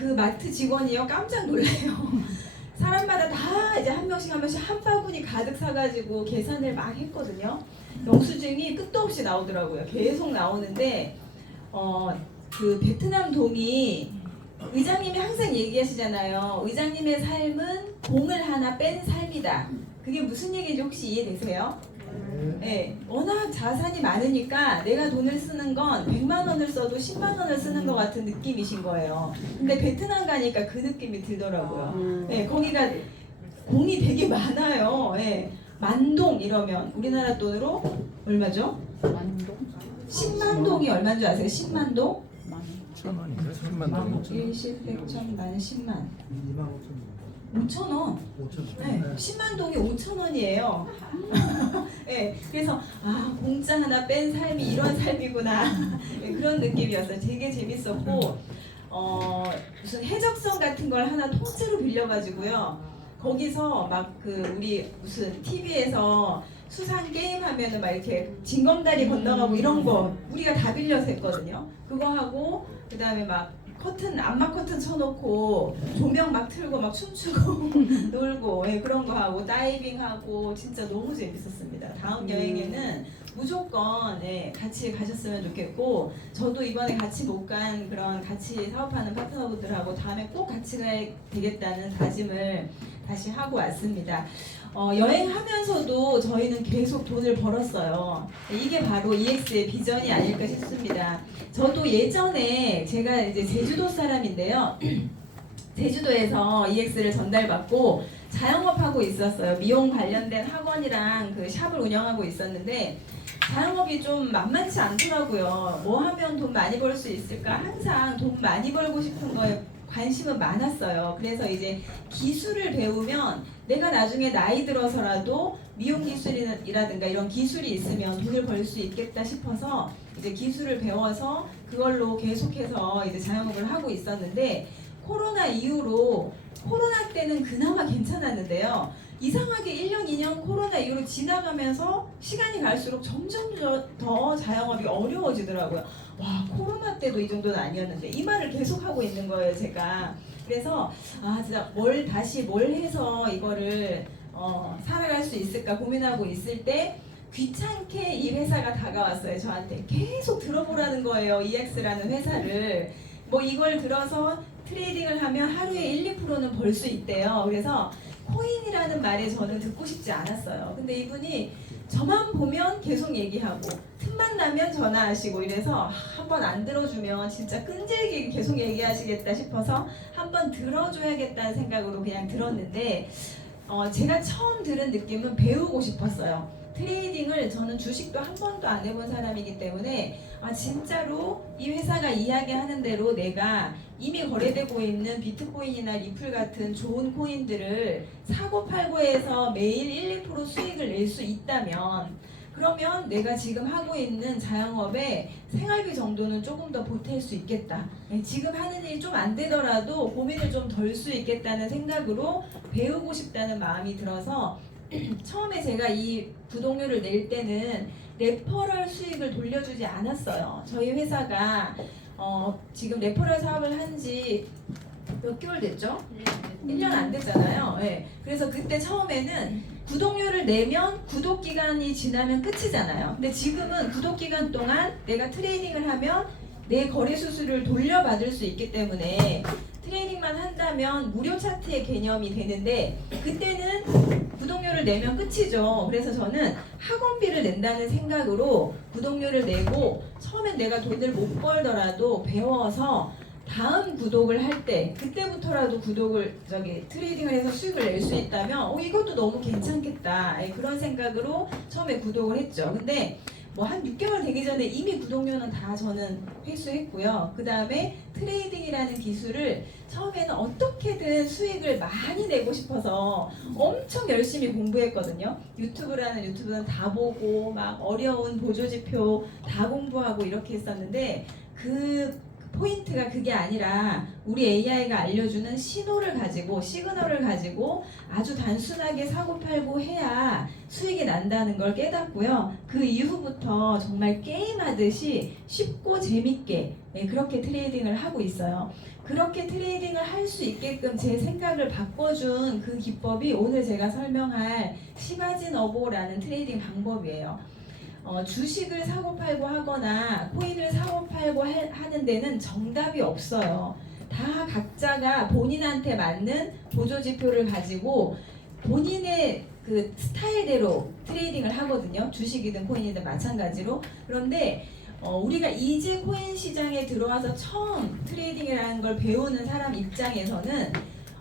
그 마트 직원이요 깜짝 놀라요. 사람마다 다 이제 한 명씩 한 바구니 가득 사가지고 계산을 막 했거든요. 영수증이 끝도 없이 나오더라고요. 계속 나오는데 그 베트남 동이 의장님이 항상 얘기하시잖아요. 의장님의 삶은 공을 하나 뺀 삶이다. 그게 무슨 얘기인지 혹시 이해되세요? 네, 워낙 자산이 많으니까 내가 돈을 쓰는 건 100만 원을 써도 10만 원을 쓰는 것 같은 느낌이신 거예요. 근데 베트남 가니까 그 느낌이 들더라고요. 네, 거기가 공이 되게 많아요. 네, 만동 이러면 우리나라 돈으로 얼마죠? 만동? 10만 동이 얼마인 줄 아세요? 10만 동? 1,000원인가요? 10만 원. 1십, 100천, 만, 10만. 25,000원. 5,000원. 네, 10만 동이 5,000원이에요. 네, 그래서 공짜 하나 뺀 삶이 이런 삶이구나. 네, 그런 느낌이었어요. 되게 재밌었고 무슨 해적선 같은 걸 하나 통째로 빌려가지고요. 거기서 막 그 우리 무슨 TV에서 수상 게임 하면은 막 이렇게 징검다리 건너가고 이런 거 우리가 다 빌려서 했거든요. 그거 하고 그 다음에 막 암막 커튼 쳐놓고 조명 막 틀고 막 춤추고 놀고 그런 거 하고 다이빙 하고 진짜 너무 재밌었습니다. 다음 여행에는 무조건 같이 가셨으면 좋겠고 저도 이번에 같이 못 간 그런 같이 사업하는 파트너분들하고 다음에 꼭 같이 가야 되겠다는 다짐을 다시 하고 왔습니다. 여행하면서도 저희는 계속 돈을 벌었어요. 이게 바로 EX의 비전이 아닐까 싶습니다. 저도 예전에 제가 이제 제주도 사람인데요. 제주도에서 EX를 전달받고 자영업하고 있었어요. 미용 관련된 학원이랑 그 샵을 운영하고 있었는데 자영업이 좀 만만치 않더라고요. 뭐 하면 돈 많이 벌 수 있을까? 항상 돈 많이 벌고 싶은 거에 관심은 많았어요. 그래서 이제 기술을 배우면 내가 나중에 나이 들어서라도 미용 기술이라든가 이런 기술이 있으면 돈을 벌 수 있겠다 싶어서 이제 기술을 배워서 그걸로 계속해서 이제 자영업을 하고 있었는데 코로나 이후로 코로나 때는 그나마 괜찮았는데요. 이상하게 1년, 2년 코로나 이후로 지나가면서 시간이 갈수록 점점 더 자영업이 어려워지더라고요. 와, 코로나 때도 이 정도는 아니었는데 이 말을 계속 하고 있는 거예요, 제가. 그래서 진짜 다시 뭘 해서 이거를 살아갈 수 있을까 고민하고 있을 때 귀찮게 이 회사가 다가왔어요. 저한테 계속 들어보라는 거예요. EX라는 회사를. 뭐 이걸 들어서 트레이딩을 하면 하루에 1, 2%는 벌 수 있대요. 그래서 코인이라는 말에 저는 듣고 싶지 않았어요. 근데 이분이 저만 보면 계속 얘기하고 틈만 나면 전화하시고 이래서 한번 안 들어주면 진짜 끈질기게 계속 얘기하시겠다 싶어서 한번 들어줘야겠다는 생각으로 그냥 들었는데 제가 처음 들은 느낌은 배우고 싶었어요. 트레이딩을 저는 주식도 한 번도 안 해본 사람이기 때문에 진짜로 이 회사가 이야기하는 대로 내가 이미 거래되고 있는 비트코인이나 리플 같은 좋은 코인들을 사고 팔고 해서 매일 1, 2% 수익을 낼 수 있다면 그러면 내가 지금 하고 있는 자영업의 생활비 정도는 조금 더 보탤 수 있겠다. 지금 하는 일이 좀 안 되더라도 고민을 좀 덜 수 있겠다는 생각으로 배우고 싶다는 마음이 들어서 처음에 제가 이 구독료를 낼 때는 레퍼럴 수익을 돌려주지 않았어요. 저희 회사가 지금 레퍼럴 사업을 한 지 몇 개월 됐죠? 1년 안 됐잖아요. 네. 그래서 그때 처음에는 구독료를 내면 구독 기간이 지나면 끝이잖아요. 근데 지금은 구독 기간 동안 내가 트레이딩을 하면 내 거래 수수료를 돌려받을 수 있기 때문에 트레이딩만 한다면 무료 차트의 개념이 되는데 그때는 구독료를 내면 끝이죠. 그래서 저는 학원비를 낸다는 생각으로 구독료를 내고 처음엔 내가 돈을 못 벌더라도 배워서 다음 구독을 할 때 그때부터라도 트레이딩을 해서 수익을 낼 수 있다면 이것도 너무 괜찮겠다. 그런 생각으로 처음에 구독을 했죠. 근데 뭐 한 6개월 되기 전에 이미 구독료는 다 저는 회수했고요. 그 다음에 트레이딩이라는 기술을 처음에는 어떻게든 수익을 많이 내고 싶어서 엄청 열심히 공부했거든요. 유튜브는 다 보고 막 어려운 보조지표 다 공부하고 이렇게 했었는데 그 포인트가 그게 아니라 우리 AI가 알려주는 신호를 가지고 시그널을 가지고 아주 단순하게 사고 팔고 해야 수익이 난다는 걸 깨닫고요. 그 이후부터 정말 게임하듯이 쉽고 재밌게 그렇게 트레이딩을 하고 있어요. 그렇게 트레이딩을 할 수 있게끔 제 생각을 바꿔준 그 기법이 오늘 제가 설명할 시바진 어보라는 트레이딩 방법이에요. 주식을 사고 팔고 하거나 코인을 사고 팔고 하는 데는 정답이 없어요. 다 각자가 본인한테 맞는 보조지표를 가지고 본인의 그 스타일대로 트레이딩을 하거든요. 주식이든 코인이든 마찬가지로. 그런데 우리가 이제 코인 시장에 들어와서 처음 트레이딩이라는 걸 배우는 사람 입장에서는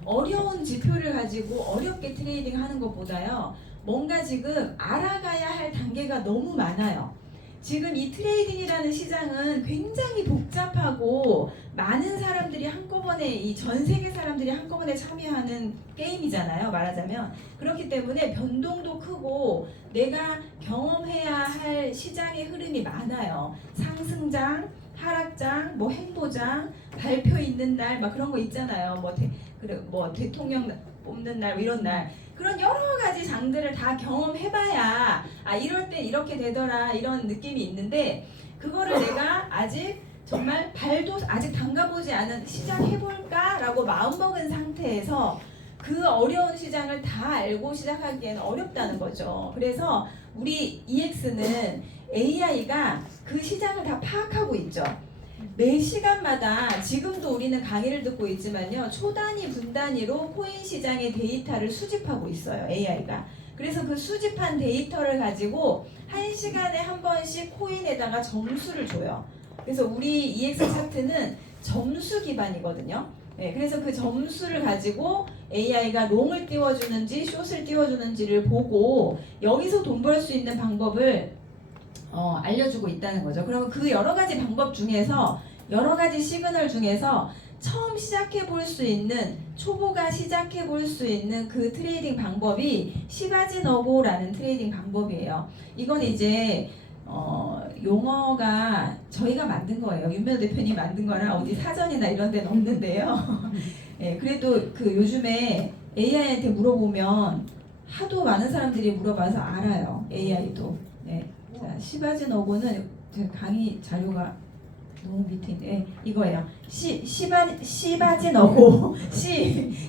어려운 지표를 가지고 어렵게 트레이딩 하는 것보다요, 뭔가 지금 알아가야 할 단계가 너무 많아요. 지금 이 트레이딩이라는 시장은 굉장히 복잡하고 많은 사람들이 한꺼번에, 이 전 세계 사람들이 한꺼번에 참여하는 게임이잖아요, 말하자면. 그렇기 때문에 변동도 크고 내가 경험해야 할 시장의 흐름이 많아요. 상승장, 하락장, 뭐 행보장, 발표 있는 날, 막 그런 거 있잖아요. 뭐 대통령 뽑는 날, 이런 날. 그런 여러 가지 장들을 다 경험해봐야 이럴 때 이렇게 되더라, 이런 느낌이 있는데, 그거를 내가 아직 정말 발도 아직 담가보지 않은, 시작해볼까? 라고 마음먹은 상태에서 그 어려운 시장을 다 알고 시작하기에는 어렵다는 거죠. 그래서 우리 EX는 AI가 그 시장을 다 파악하고 있죠. 매 시간마다 지금도 우리는 강의를 듣고 있지만요, 초단위 분단위로 코인 시장의 데이터를 수집하고 있어요, AI가. 그래서 그 수집한 데이터를 가지고 1시간에 한 번씩 코인에다가 점수를 줘요. 그래서 우리 EX 차트는 점수 기반이거든요. 네, 그래서 그 점수를 가지고 AI가 롱을 띄워주는지 숏을 띄워주는지를 보고 여기서 돈 벌 수 있는 방법을 알려주고 있다는 거죠. 그러면 그 여러 가지 방법 중에서, 여러 가지 시그널 중에서 처음 시작해 볼 수 있는, 초보가 시작해 볼 수 있는 그 트레이딩 방법이 시바진 어고라는 트레이딩 방법이에요. 이건 이제 용어가 저희가 만든 거예요. 윤명 대표님 만든 거라 어디 사전이나 이런 데는 없는데요. 네, 그래도 그 요즘에 AI한테 물어보면 하도 많은 사람들이 물어봐서 알아요. AI도. 네. 자, 시바진 어고는 제 강의 자료가 너무 밑에 있네. 이거예요. 시바진 어고.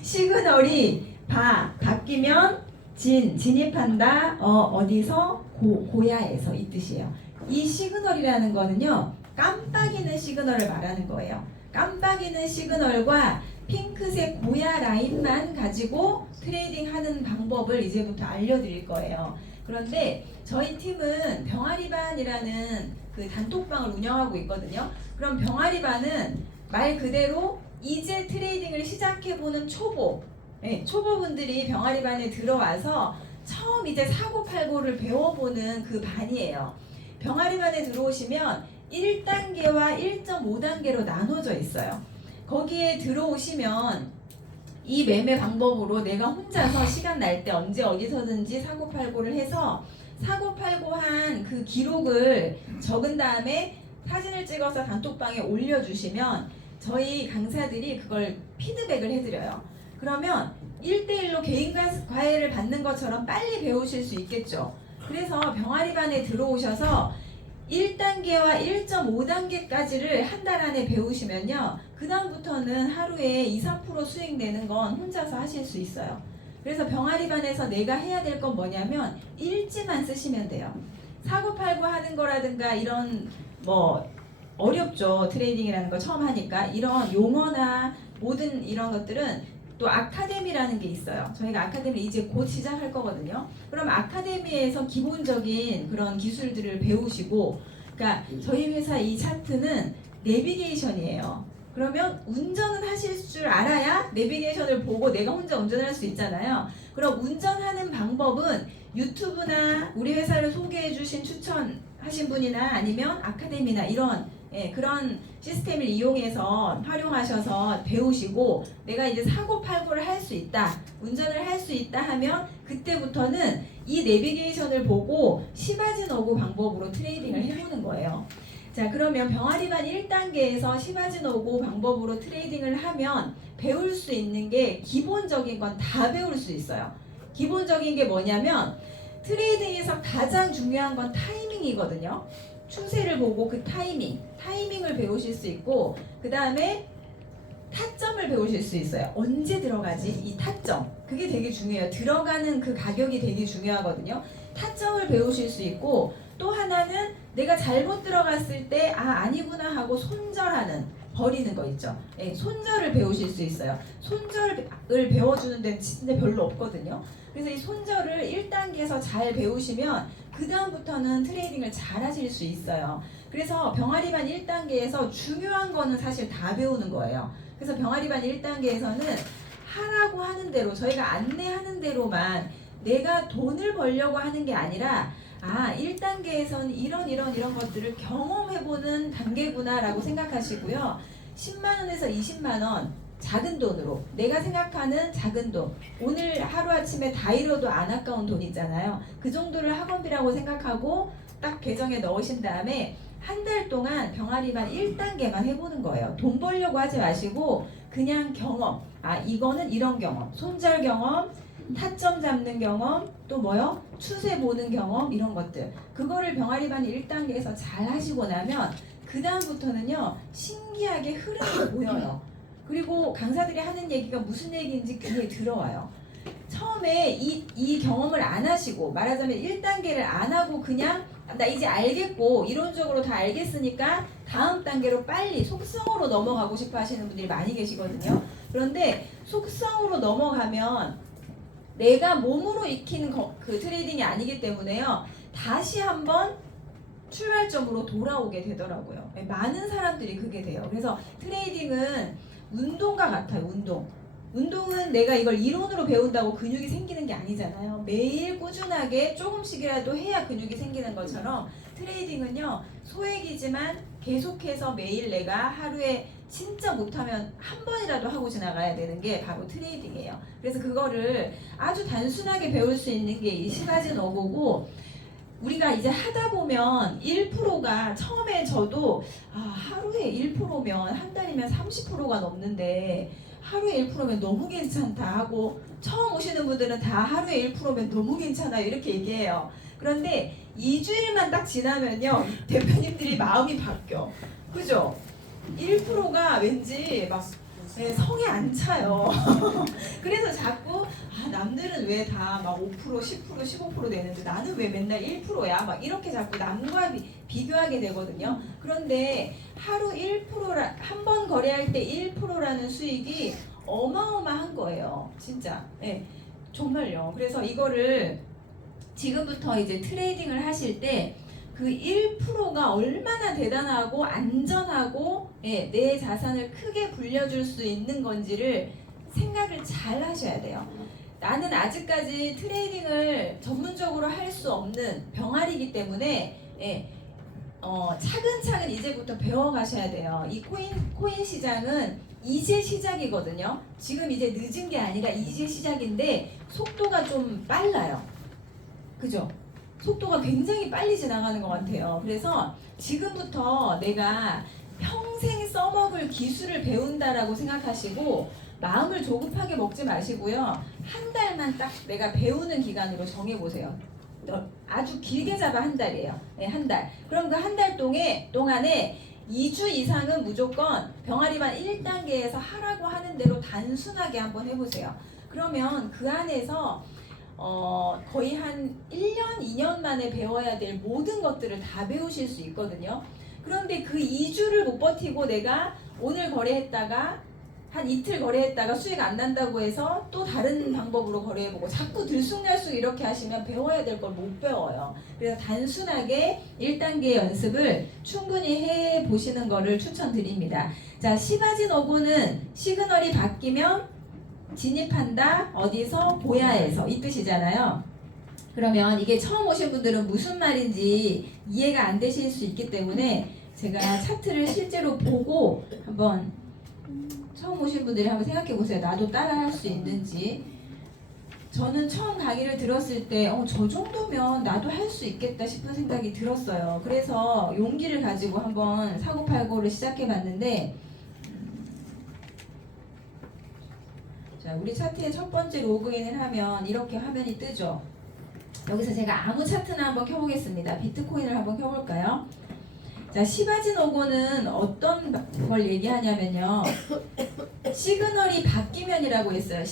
시그널이 바뀌면 진입한다. 어디서? 고야에서, 이 뜻이에요. 이 시그널이라는 거는요, 깜빡이는 시그널을 말하는 거예요. 깜빡이는 시그널과 핑크색 고야 라인만 가지고 트레이딩 하는 방법을 이제부터 알려드릴 거예요. 그런데 저희 팀은 병아리반이라는 그 단톡방을 운영하고 있거든요. 그럼 병아리반은 말 그대로 이제 트레이딩을 시작해보는 초보분들이 병아리반에 들어와서 처음 이제 사고팔고를 배워보는 그 반이에요. 병아리반에 들어오시면 1단계와 1.5단계로 나눠져 있어요. 거기에 들어오시면 이 매매 방법으로 내가 혼자서 시간 날 때 언제 어디서든지 사고팔고를 해서 사고팔고한 그 기록을 적은 다음에 사진을 찍어서 단톡방에 올려주시면 저희 강사들이 그걸 피드백을 해드려요. 그러면 1대1로 개인 과외를 받는 것처럼 빨리 배우실 수 있겠죠. 그래서 병아리반에 들어오셔서 1단계와 1.5단계까지를 한 달 안에 배우시면요, 그 다음부터는 하루에 2-3% 수익 내는 건 혼자서 하실 수 있어요. 그래서 병아리반에서 내가 해야 될 건 뭐냐면 일지만 쓰시면 돼요. 사고팔고 하는 거라든가 이런 뭐 어렵죠. 트레이딩이라는 거 처음 하니까 이런 용어나 모든 이런 것들은 또 아카데미라는 게 있어요. 저희가 아카데미 이제 곧 시작할 거거든요. 그럼 아카데미에서 기본적인 그런 기술들을 배우시고, 그러니까 저희 회사 이 차트는 내비게이션이에요. 그러면 운전은 하실 줄 알아야 내비게이션을 보고 내가 혼자 운전할 수 있잖아요. 그럼 운전하는 방법은 유튜브나 우리 회사를 소개해 주신 추천하신 분이나 아니면 아카데미나 이런 그런 시스템을 이용해서 활용하셔서 배우시고, 내가 이제 사고팔고를 할 수 있다, 운전을 할 수 있다 하면 그때부터는 이 내비게이션을 보고 시바진 어고 방법으로 트레이딩을 해보는 거예요. 자, 그러면 병아리반 1단계에서 시바진 어고 방법으로 트레이딩을 하면 배울 수 있는 게 기본적인 건 다 배울 수 있어요. 기본적인 게 뭐냐면 트레이딩에서 가장 중요한 건 타이밍이거든요. 추세를 보고 그 타이밍을 배우실 수 있고, 그 다음에 타점을 배우실 수 있어요. 언제 들어가지? 이 타점. 그게 되게 중요해요. 들어가는 그 가격이 되게 중요하거든요. 타점을 배우실 수 있고 또 하나는 내가 잘못 들어갔을 때 아니구나 하고 손절하는 버리는 거 있죠. 예, 손절을 배우실 수 있어요. 손절을 배워주는 데는 진짜 별로 없거든요. 그래서 이 손절을 1단계에서 잘 배우시면 그 다음부터는 트레이딩을 잘 하실 수 있어요. 그래서 병아리반 1단계에서 중요한 거는 사실 다 배우는 거예요. 그래서 병아리반 1단계에서는 하라고 하는 대로 저희가 안내하는 대로만 내가 돈을 벌려고 하는 게 아니라 1단계에서는 이런 것들을 경험해보는 단계구나 라고 생각하시고요. 10만원에서 20만원 작은 돈으로 내가 생각하는 작은 돈, 오늘 하루아침에 다 잃어도 안 아까운 돈 있잖아요. 그 정도를 학원비라고 생각하고 딱 계정에 넣으신 다음에 한 달 동안 병아리반 1단계만 해보는 거예요. 돈 벌려고 하지 마시고 그냥 경험, 이거는 이런 경험, 손절 경험, 타점 잡는 경험, 또 뭐요? 추세 보는 경험, 이런 것들. 그거를 병아리반 1단계에서 잘 하시고 나면 그 다음부터는요 신기하게 흐름이 보여요. 그리고 강사들이 하는 얘기가 무슨 얘기인지 귀에 들어와요. 처음에 이 경험을 안 하시고 말하자면 1단계를 안 하고 그냥 나 이제 알겠고 이론적으로 다 알겠으니까 다음 단계로 빨리 속성으로 넘어가고 싶어 하시는 분들이 많이 계시거든요. 그런데 속성으로 넘어가면 내가 몸으로 익히는 그 트레이딩이 아니기 때문에요. 다시 한번 출발점으로 돌아오게 되더라고요. 많은 사람들이 그게 돼요. 그래서 트레이딩은 운동과 같아요. 운동은 내가 이걸 이론으로 배운다고 근육이 생기는 게 아니잖아요. 매일 꾸준하게 조금씩이라도 해야 근육이 생기는 것처럼 트레이딩은요 소액이지만 계속해서 매일 내가 하루에 진짜 못하면 한 번이라도 하고 지나가야 되는 게 바로 트레이딩이에요. 그래서 그거를 아주 단순하게 배울 수 있는 게 이 시가진 어고고, 우리가 이제 하다 보면 1%가 처음에 저도 하루에 1%면 한 달이면 30%가 넘는데 하루에 1%면 너무 괜찮다 하고, 처음 오시는 분들은 다 하루에 1%면 너무 괜찮아요 이렇게 얘기해요. 그런데 2주일만 딱 지나면요 대표님들이 마음이 바뀌어. 그죠? 1%가 왠지 막 성에 안 차요. 그래서 자꾸 남들은 왜 다 막 5%, 10%, 15% 내는데 나는 왜 맨날 1%야? 막 이렇게 자꾸 남과 비교하게 되거든요. 그런데 하루 1%라 한 번 거래할 때 1%라는 수익이 어마어마한 거예요. 진짜. 네, 정말요. 그래서 이거를 지금부터 이제 트레이딩을 하실 때 그 1%가 얼마나 대단하고 안전하고 내 자산을 크게 불려줄 수 있는 건지를 생각을 잘 하셔야 돼요. 나는 아직까지 트레이딩을 전문적으로 할 수 없는 병아리이기 때문에 차근차근 이제부터 배워가셔야 돼요. 이 코인 시장은 이제 시작이거든요. 지금 이제 늦은 게 아니라 이제 시작인데 속도가 좀 빨라요. 그죠? 속도가 굉장히 빨리 지나가는 것 같아요. 그래서 지금부터 내가 평생 써먹을 기술을 배운다라고 생각하시고 마음을 조급하게 먹지 마시고요. 한 달만 딱 내가 배우는 기간으로 정해보세요. 아주 길게 잡아 한 달이에요. 네, 한 달. 그럼 그 한 달 동안에 2주 이상은 무조건 병아리반 1단계에서 하라고 하는 대로 단순하게 한번 해보세요. 그러면 그 안에서 거의 한 1년, 2년 만에 배워야 될 모든 것들을 다 배우실 수 있거든요. 그런데 그 2주를 못 버티고 내가 오늘 거래했다가 한 이틀 거래했다가 수익 안 난다고 해서 또 다른 방법으로 거래해보고 자꾸 들쑥날쑥 이렇게 하시면 배워야 될 걸 못 배워요. 그래서 단순하게 1단계 연습을 충분히 해보시는 거를 추천드립니다. 자, 시가진 어고는 시그널이 바뀌면 진입한다, 어디서? 보야에서, 이 뜻이잖아요. 그러면 이게 처음 오신 분들은 무슨 말인지 이해가 안 되실 수 있기 때문에 제가 차트를 실제로 보고 한번 처음 오신 분들이 한번 생각해 보세요. 나도 따라 할 수 있는지. 저는 처음 강의를 들었을 때 저 정도면 나도 할 수 있겠다 싶은 생각이 들었어요. 그래서 용기를 가지고 한번 사고팔고를 시작해 봤는데, 자, 우리 차트에 첫 번째 로그인을 하면 이렇게 화면이 뜨죠. 여기서 제가 아무 차트나 한번 켜보겠습니다. 비트코인을 한번 켜볼까요? 자, 시바지 노고는 어떤 걸 얘기하냐면요. 시그널이 바뀌면이라고 했어요.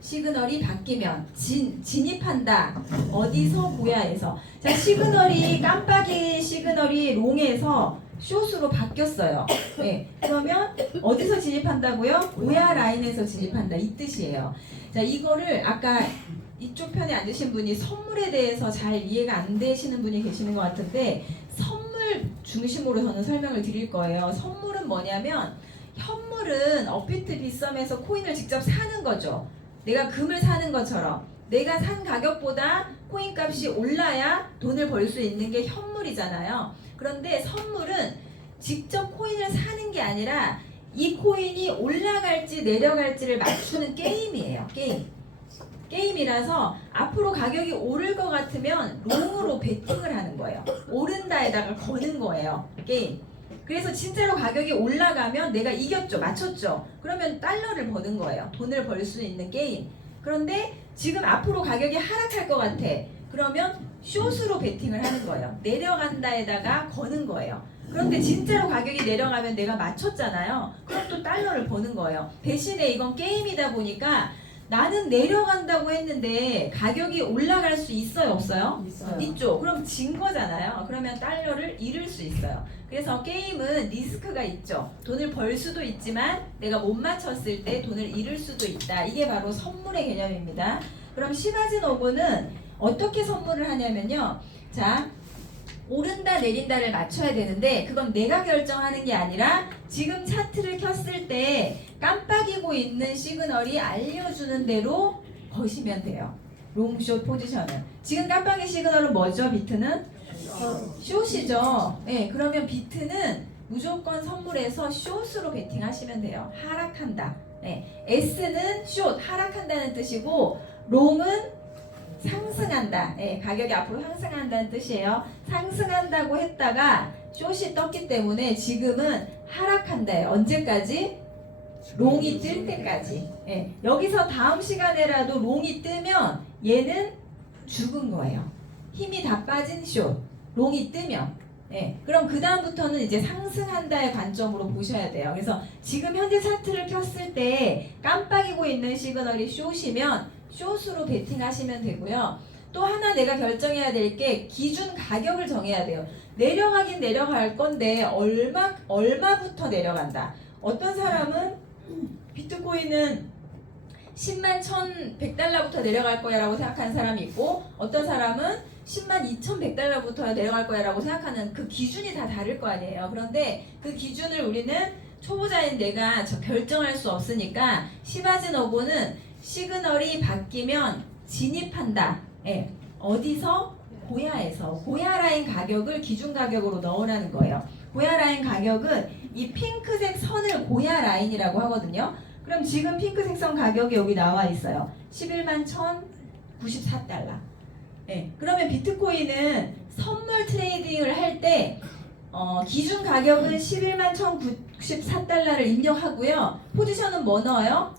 시그널이 바뀌면 진입한다. 어디서 고야에서. 자, 시그널이 깜빡이 시그널이 롱에서 숏으로 바뀌었어요. 네, 그러면 어디서 진입한다고요? 고야 라인에서 진입한다 이 뜻이에요. 자, 이거를 아까 이쪽 편에 앉으신 분이 선물에 대해서 잘 이해가 안 되시는 분이 계시는 것 같은데 선물 중심으로 저는 설명을 드릴 거예요. 선물은 뭐냐면 현물은 업비트 빗썸에서 코인을 직접 사는 거죠. 내가 금을 사는 것처럼 내가 산 가격보다 코인 값이 올라야 돈을 벌 수 있는 게 현물이잖아요. 그런데 선물은 직접 코인을 사는 게 아니라 이 코인이 올라갈지 내려갈지를 맞추는 게임이에요. 게임이라서 앞으로 가격이 오를 것 같으면 롱으로 베팅을 하는 거예요. 오른다에다가 거는 거예요. 게임. 그래서 진짜로 가격이 올라가면 내가 이겼죠. 맞췄죠. 그러면 달러를 버는 거예요. 돈을 벌 수 있는 게임. 그런데 지금 앞으로 가격이 하락할 것 같아. 그러면 숏으로 베팅을 하는 거예요. 내려간다에다가 거는 거예요. 그런데 진짜로 가격이 내려가면 내가 맞췄잖아요. 그럼 또 달러를 버는 거예요. 대신에 이건 게임이다 보니까 나는 내려간다고 했는데 가격이 올라갈 수 있어요, 없어요? 있죠. 그럼 진 거잖아요. 그러면 달러를 잃을 수 있어요. 그래서 게임은 리스크가 있죠. 돈을 벌 수도 있지만 내가 못 맞췄을 때 돈을 잃을 수도 있다. 이게 바로 선물의 개념입니다. 그럼 시바지 노브는 어떻게 선물을 하냐면요. 자, 오른다 내린다를 맞춰야 되는데 그건 내가 결정하는 게 아니라 지금 차트를 켰을 때 깜빡이고 있는 시그널이 알려주는 대로 거시면 돼요. 롱숏 포지션은. 지금 깜빡이 시그널은 뭐죠? 비트는? 숏이죠. 네, 그러면 비트는 무조건 선물에서 숏으로 베팅하시면 돼요. 하락한다. 네, S는 숏, 하락한다는 뜻이고 롱은 상승한다. 네, 가격이 앞으로 상승한다는 뜻이에요. 상승한다고 했다가 숏이 떴기 때문에 지금은 하락한다예요. 언제까지? 롱이 뜰 때까지. 네, 여기서 다음 시간에라도 롱이 뜨면 얘는 죽은 거예요. 힘이 다 빠진 숏. 롱이 뜨면. 네, 그럼 그 다음부터는 이제 상승한다의 관점으로 보셔야 돼요. 그래서 지금 현재 차트를 켰을 때 깜빡이고 있는 시그널이 숏이면 숏으로 베팅하시면 되고요. 또 하나 내가 결정해야 될 게 기준 가격을 정해야 돼요. 내려가긴 내려갈 건데 얼마부터 내려간다. 어떤 사람은 비트코인은 10만 1,100달러부터 내려갈 거야 라고 생각하는 사람이 있고 어떤 사람은 10만 2,100달러부터 내려갈 거야 라고 생각하는 그 기준이 다 다를 거 아니에요. 그런데 그 기준을 우리는 초보자인 내가 결정할 수 없으니까 시바지 노고는 시그널이 바뀌면 진입한다. 예. 어디서? 고야에서. 고야 라인 가격을 기준 가격으로 넣으라는 거예요. 고야 라인 가격은 이 핑크색 선을 고야 라인이라고 하거든요. 그럼 지금 핑크색 선 가격이 여기 나와 있어요. 11만 1,094달러. 예. 그러면 비트코인은 선물 트레이딩을 할 때 기준 가격은 11만 1,094달러를 입력하고요. 포지션은 뭐 넣어요?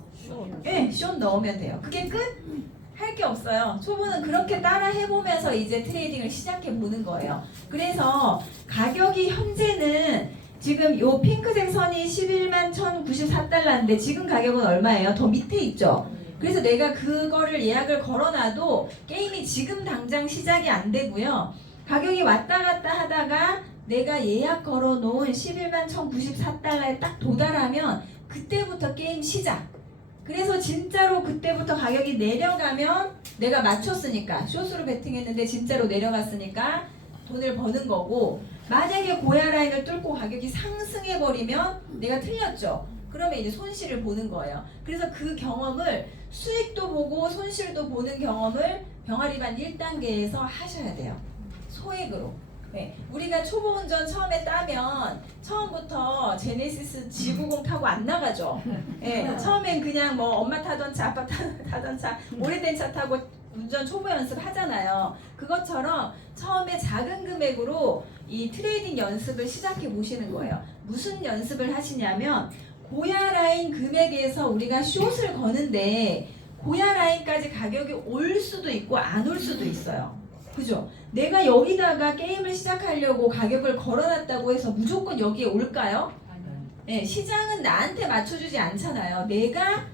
네, 숏 넣으면 돼요. 그게 끝? 할 게 없어요. 초보는 그렇게 따라 해보면서 이제 트레이딩을 시작해 보는 거예요. 그래서 가격이 현재는 지금 요 핑크색 선이 11만 1,094달러인데 지금 가격은 얼마예요? 더 밑에 있죠? 그래서 내가 그거를 예약을 걸어놔도 게임이 지금 당장 시작이 안 되고요. 가격이 왔다 갔다 하다가 내가 예약 걸어놓은 11만 1,094달러에 딱 도달하면 그때부터 게임 시작. 그래서 진짜로 그때부터 가격이 내려가면 내가 맞췄으니까 숏으로 베팅했는데 진짜로 내려갔으니까 돈을 버는 거고 만약에 고야 라인을 뚫고 가격이 상승해버리면 내가 틀렸죠. 그러면 이제 손실을 보는 거예요. 그래서 그 경험을 수익도 보고 손실도 보는 경험을 병아리반 1단계에서 하셔야 돼요. 소액으로. 네, 우리가 초보 운전 처음에 따면 처음부터 제네시스 G90 타고 안 나가죠. 네, 처음엔 그냥 뭐 엄마 타던 차, 아빠 타던 차, 오래된 차 타고 운전 초보 연습 하잖아요. 그것처럼 처음에 작은 금액으로 이 트레이딩 연습을 시작해 보시는 거예요. 무슨 연습을 하시냐면 고야 라인 금액에서 우리가 숏을 거는데 고야 라인까지 가격이 올 수도 있고 안 올 수도 있어요. 그죠? 내가 여기다가 게임을 시작하려고 가격을 걸어놨다고 해서 무조건 여기에 올까요? 네, 시장은 나한테 맞춰주지 않잖아요. 내가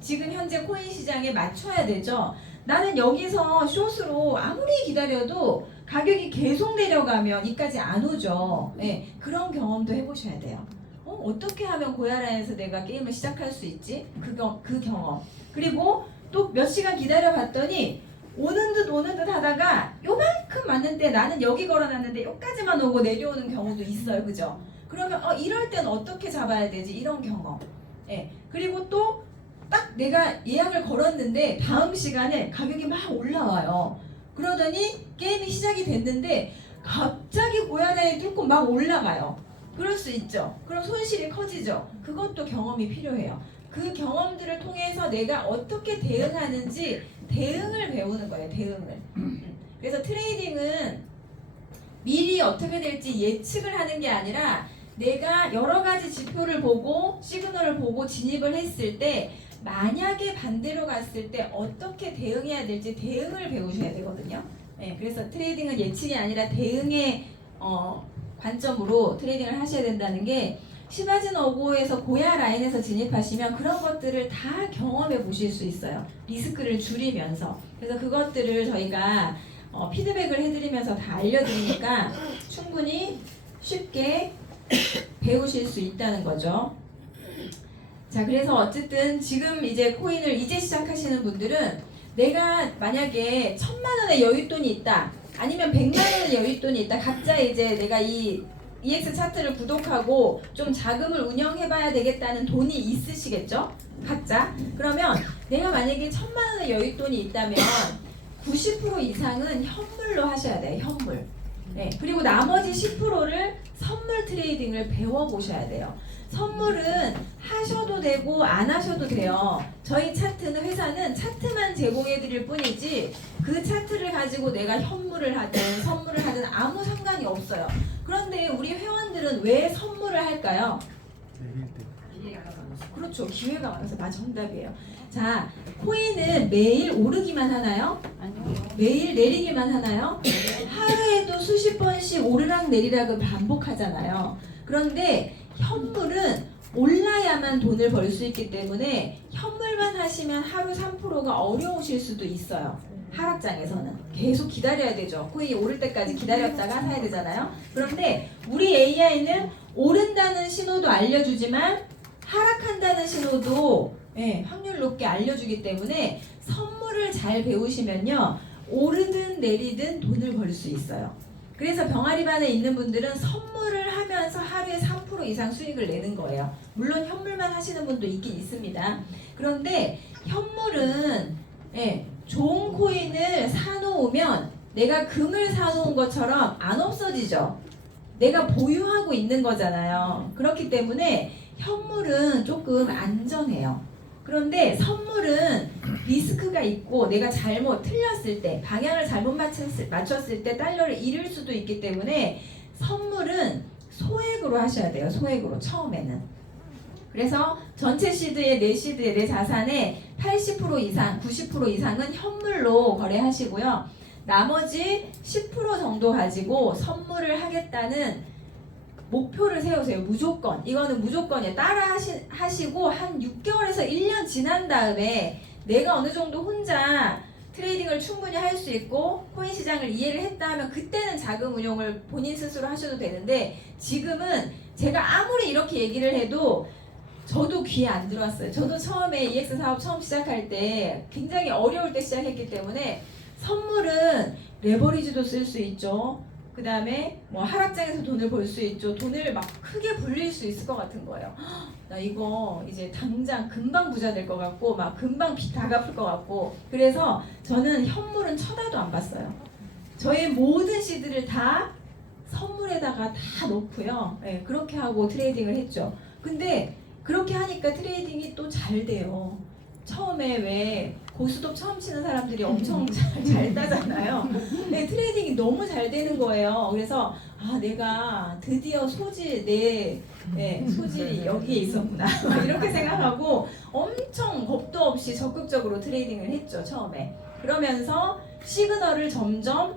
지금 현재 코인 시장에 맞춰야 되죠. 나는 여기서 숏으로 아무리 기다려도 가격이 계속 내려가면 이까지 안 오죠. 네, 그런 경험도 해보셔야 돼요. 어떻게 하면 고야라에서 내가 게임을 시작할 수 있지? 그 경험. 그리고 또 몇 시간 기다려 봤더니 오는 듯 하다가 요만큼 왔는데 나는 여기 걸어놨는데 여기까지만 오고 내려오는 경우도 있어요. 그죠? 그러면 이럴 땐 어떻게 잡아야 되지? 이런 경험. 예. 그리고 또 딱 내가 예약을 걸었는데 다음 시간에 가격이 막 올라와요. 그러더니 게임이 시작이 됐는데 갑자기 고야라에 뚫고 막 올라가요. 그럴 수 있죠. 그럼 손실이 커지죠. 그것도 경험이 필요해요. 그 경험들을 통해서 내가 어떻게 대응하는지 대응을 배우는 거예요. 대응을. 그래서 트레이딩은 미리 어떻게 될지 예측을 하는 게 아니라 내가 여러 가지 지표를 보고 시그널을 보고 진입을 했을 때 만약에 반대로 갔을 때 어떻게 대응해야 될지 대응을 배우셔야 되거든요. 네, 그래서 트레이딩은 예측이 아니라 대응의 관점으로 트레이딩을 하셔야 된다는 게 시바진 5고에서 고야 라인에서 진입하시면 그런 것들을 다 경험해 보실 수 있어요. 리스크를 줄이면서. 그래서 그것들을 저희가 피드백을 해드리면서 다 알려드리니까 충분히 쉽게 배우실 수 있다는 거죠. 자, 그래서 어쨌든 지금 이제 코인을 이제 시작하시는 분들은 내가 만약에 1,000만 원의 여윳돈이 있다. 아니면 100만 원의 여윳돈이 있다. 각자 이제 내가 이 EX 차트를 구독하고 좀 자금을 운영해봐야 되겠다는 돈이 있으시겠죠? 각자. 그러면 내가 만약에 1,000만 원의 여윳돈이 있다면 90% 이상은 현물로 하셔야 돼요. 현물. 네. 그리고 나머지 10%를 선물 트레이딩을 배워보셔야 돼요. 선물은 하셔도 되고 안 하셔도 돼요. 저희 차트는 회사는 차트만 제공해 드릴 뿐이지 그 차트를 가지고 내가 현물을 하든 선물을 하든 아무 상관이 없어요. 그런데 우리 회원들은 왜 선물을 할까요? 그렇죠. 기회가 많아서. 맞아, 정답이에요. 자, 코인은 매일 오르기만 하나요? 아니요. 매일 내리기만 하나요? 하루에도 수십 번씩 오르락 내리락을 반복하잖아요. 그런데 현물은 올라야만 돈을 벌 수 있기 때문에 현물만 하시면 하루 3%가 어려우실 수도 있어요. 하락장에서는 계속 기다려야 되죠. 코인이 오를 때까지 기다렸다가 사야 되잖아요. 그런데 우리 AI는 오른다는 신호도 알려주지만 하락한다는 신호도 확률 높게 알려주기 때문에 선물을 잘 배우시면요, 오르든 내리든 돈을 벌 수 있어요. 그래서 병아리반에 있는 분들은 선물을 하면서 하루에 3% 이상 수익을 내는 거예요. 물론 현물만 하시는 분도 있긴 있습니다. 그런데 현물은 좋은 코인을 사놓으면 내가 금을 사놓은 것처럼 안 없어지죠. 내가 보유하고 있는 거잖아요. 그렇기 때문에 현물은 조금 안전해요. 그런데 선물은 리스크가 있고 내가 잘못 틀렸을 때, 방향을 잘못 맞췄을 때 달러를 잃을 수도 있기 때문에 선물은 소액으로 하셔야 돼요. 소액으로 처음에는. 그래서 전체 시드의 내 시드의 내 자산의 80% 이상, 90% 이상은 현물로 거래하시고요. 나머지 10% 정도 가지고 선물을 하겠다는 목표를 세우세요. 무조건. 이거는 무조건이에요. 따라 하시고 한 6개월에서 1년 지난 다음에 내가 어느 정도 혼자 트레이딩을 충분히 할 수 있고 코인 시장을 이해를 했다 하면 그때는 자금 운용을 본인 스스로 하셔도 되는데 지금은 제가 아무리 이렇게 얘기를 해도 저도 귀에 안 들어왔어요. 저도 처음에 EX 사업 처음 시작할 때 굉장히 어려울 때 시작했기 때문에 선물은 레버리지도 쓸 수 있죠. 그 다음에 뭐 하락장에서 돈을 벌 수 있죠. 돈을 막 크게 불릴 수 있을 것 같은 거예요. 나 이거 이제 당장 금방 부자 될 것 같고 막 금방 빚 다 갚을 것 같고 그래서 저는 현물은 쳐다도 안 봤어요. 저의 모든 시드를 다 선물에다가 다 넣고요. 그렇게 하고 트레이딩을 했죠. 근데 그렇게 하니까 트레이딩이 또 잘 돼요. 처음에 왜 고스톱 처음 치는 사람들이 엄청 잘 따잖아요. 네, 트레이딩이 너무 잘 되는 거예요. 그래서 내가 드디어 소질이 여기에 있었구나 이렇게 생각하고 엄청 겁도 없이 적극적으로 트레이딩을 했죠. 처음에. 그러면서 시그널을 점점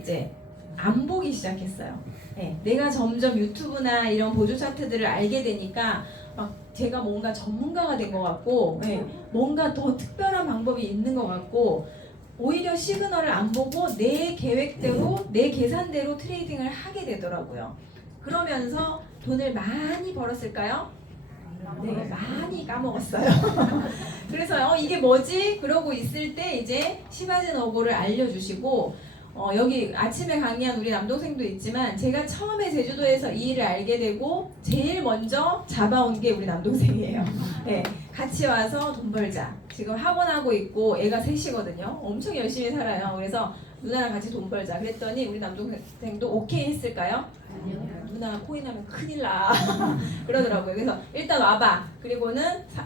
이제 안 보기 시작했어요. 네, 내가 점점 유튜브나 이런 보조 차트들을 알게 되니까 막 제가 뭔가 전문가가 된 것 같고, 네, 뭔가 더 특별한 방법이 있는 것 같고, 오히려 시그널을 안 보고 내 계획대로 내 계산대로 트레이딩을 하게 되더라고요. 그러면서 돈을 많이 벌었을까요? 네, 많이 까먹었어요. 그래서 이게 뭐지? 그러고 있을 때 이제 시바진 어고를 알려주시고, 여기 아침에 강의한 우리 남동생도 있지만 제가 처음에 제주도에서 이 일을 알게 되고 제일 먼저 잡아온 게 우리 남동생이에요. 네, 같이 와서 돈 벌자. 지금 학원하고 있고 애가 셋이거든요. 엄청 열심히 살아요. 그래서 누나랑 같이 돈 벌자. 그랬더니 우리 남동생도 오케이 했을까요? 누나 코인하면 큰일 나 그러더라고요. 그래서 일단 와봐. 그리고는